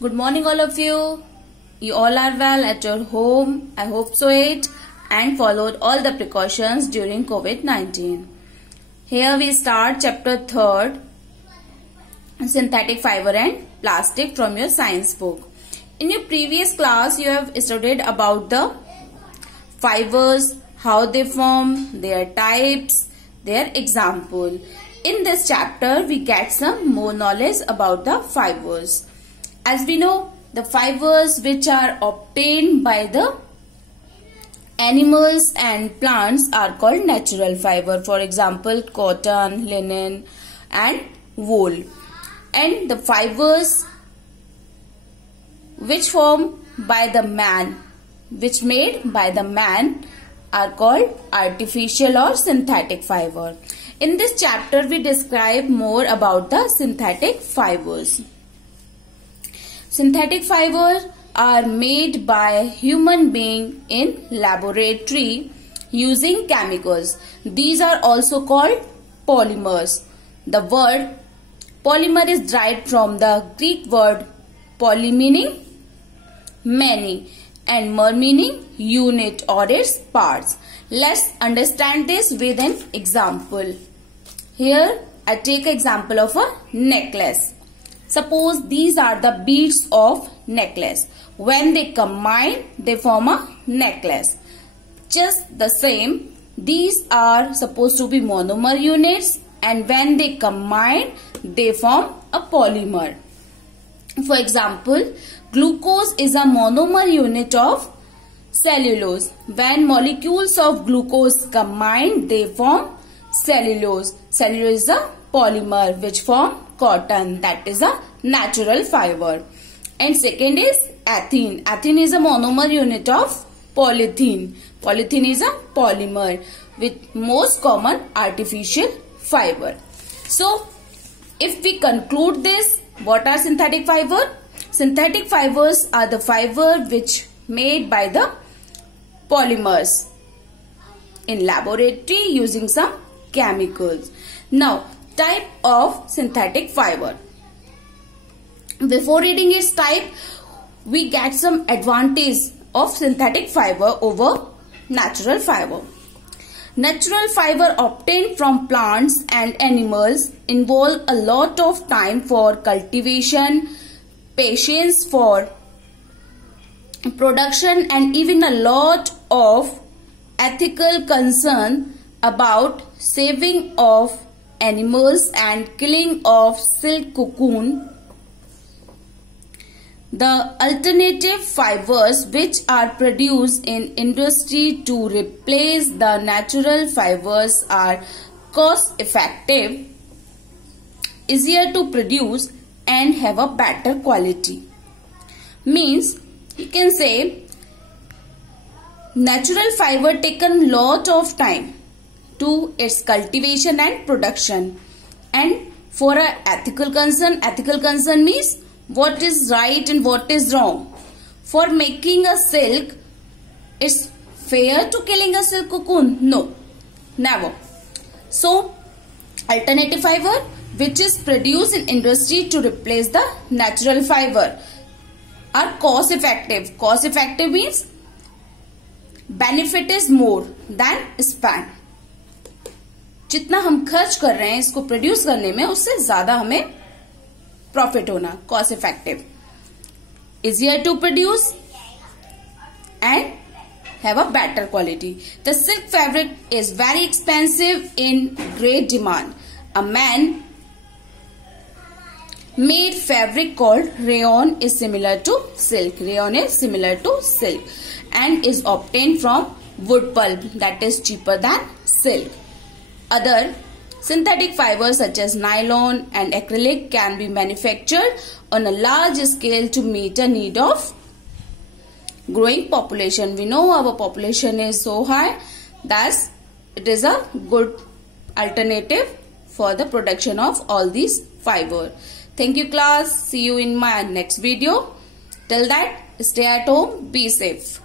Good morning all of you. You all are well at your home. I hope so ate and followed all the precautions during COVID-19. Here we start chapter 3rd, synthetic fiber and plastic from your science book. In your previous class you have studied about the fibers, how they form, their types, their example. In this chapter we get some more knowledge about the fibers. As we know, the fibers which are obtained by the animals and plants are called natural fiber. For example, cotton, linen and wool. And the fibers which formed by the man, which made by the man, are called artificial or synthetic fiber. In this chapter we describe more about the synthetic fibers. Synthetic fibers are made by human beings in laboratory using chemicals. These are also called polymers. The word polymer is derived from the Greek word poly meaning many and mer meaning unit or its parts. Let's understand this with an example. Here I take example of a necklace. Suppose these are the beads of necklace. When they combine, they form a necklace. Just the same, these are supposed to be monomer units, and when they combine, they form a polymer. For example, glucose is a monomer unit of cellulose. When molecules of glucose combine, they form cellulose. Cellulose is a polymer which form cotton, that is a natural fiber. And second is ethene. Ethene is a monomer unit of polythene. Polythene is a polymer with most common artificial fiber. So if we conclude this, what are synthetic fiber? Synthetic fibers are the fiber which made by the polymers in laboratory using some chemicals. Now, type of synthetic fiber. Before reading its type, we get some advantage of synthetic fiber over natural fiber. Natural fiber obtained from plants and animals involve a lot of time for cultivation, patience for production, and even a lot of ethical concern about saving of animals and killing of silk cocoon. The alternative fibers which are produced in industry to replace the natural fibers are cost effective, easier to produce and have a better quality. Means you can say natural fiber taken lot of time to its cultivation and production. And for a ethical concern means what is right and what is wrong. For making a silk, it's fair to killing a silk cocoon? No, never. So alternative fiber which is produced in industry to replace the natural fiber are cost effective. Cost effective means benefit is more than spend. जितना हम खर्च कर रहे हैं इसको produce करने में, उससे ज्यादा हमें प्रॉफिट होना. Cost effective, easier to produce and have a better quality. The silk fabric is very expensive in great demand. A man made fabric called rayon is similar to silk. Rayon is similar to silk and is obtained from wood pulp that is cheaper than silk. Other synthetic fibers such as nylon and acrylic can be manufactured on a large scale to meet a need of growing population. We know our population is so high, thus it is a good alternative for the production of all these fiber. Thank you class. See you in my next video. Till that, stay at home, be safe.